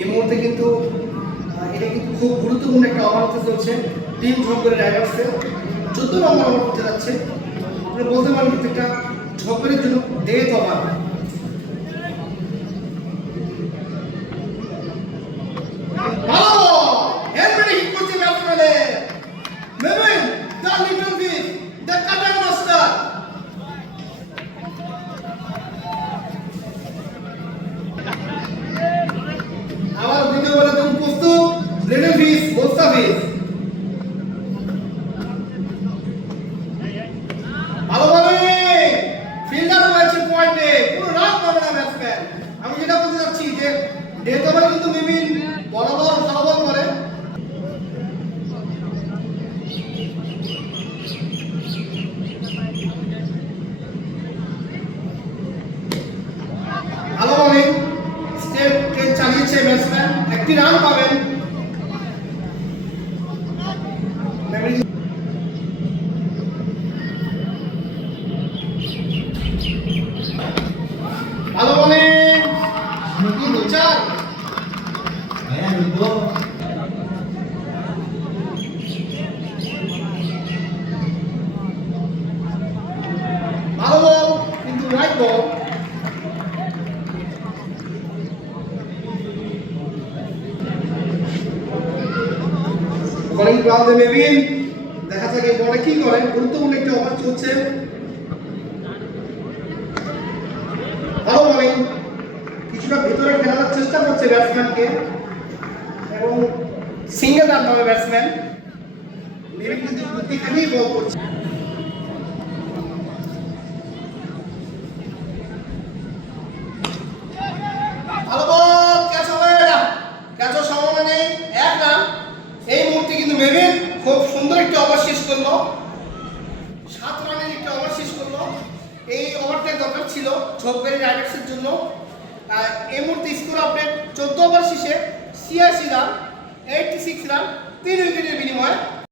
এই মুহূর্তে কিন্তু এটা কিন্তু খুব গুরুত্বপূর্ণ একটা ওভার হতে চলছে। টিম ঝকগড়ি রাইডার্সে 14 নম্বর ওভার হতে যাচ্ছে। আপনি বলতে পারেন প্রত্যেকটা ঝকগড়ির জন্য ডেথ ওভার। আবার দ্বিতীয় বলে তুমি প্রস্তুত? লিটল ফিশ মোস্তাফিজ ভালোভাবে ফিল্ডার রয়েছে পয়েন্টে, কোনো রান পাবে না ব্যাটসম্যান। আমি যেটা বলতে চাচ্ছি যে ডেথ ওভারে কিন্তু মিমিন বরাবর ভালো বল করে। ভালো বলিং স্টেপ টেন চালিয়েছে ব্যাটসম্যান, একটি রান পাবেন। ভালো বলিং কি দুচার ভালো বল কিন্তু রাইট বল। বোলিং গ্রাউন্ডে মেবিন দেখা যাক এই বলে কি করেন। গুরুত্বপূর্ণ একটা ওভার চলছে। ভালো বোলিং, কিছুটা ভিতরে খেলার চেষ্টা করছে ব্যাটসম্যানকে এবং সিঙ্গেল রান পাবে ব্যাটসম্যান। মেবিন কিন্তু বুদ্ধি খালিই বল করছে। ভালো বল, ক্যাচ হবে না, ক্যাচও সম্ভাবনা নেই, এক রান। এই মুহূর্তে কিন্তু মেবিন খুব সুন্দর একটা ওভার শেষ করলো, 7 রানের একটা ওভার শেষ করলো। এই ওভারটাই দরকার ছিল ঝকগড়ি রাইডার্সের জন্য। এই মুহূর্তে স্কোর আপডেট 14 ওভার শেষে 86 রান, 86 রান, 3 উইকেটের বিনিময়ে।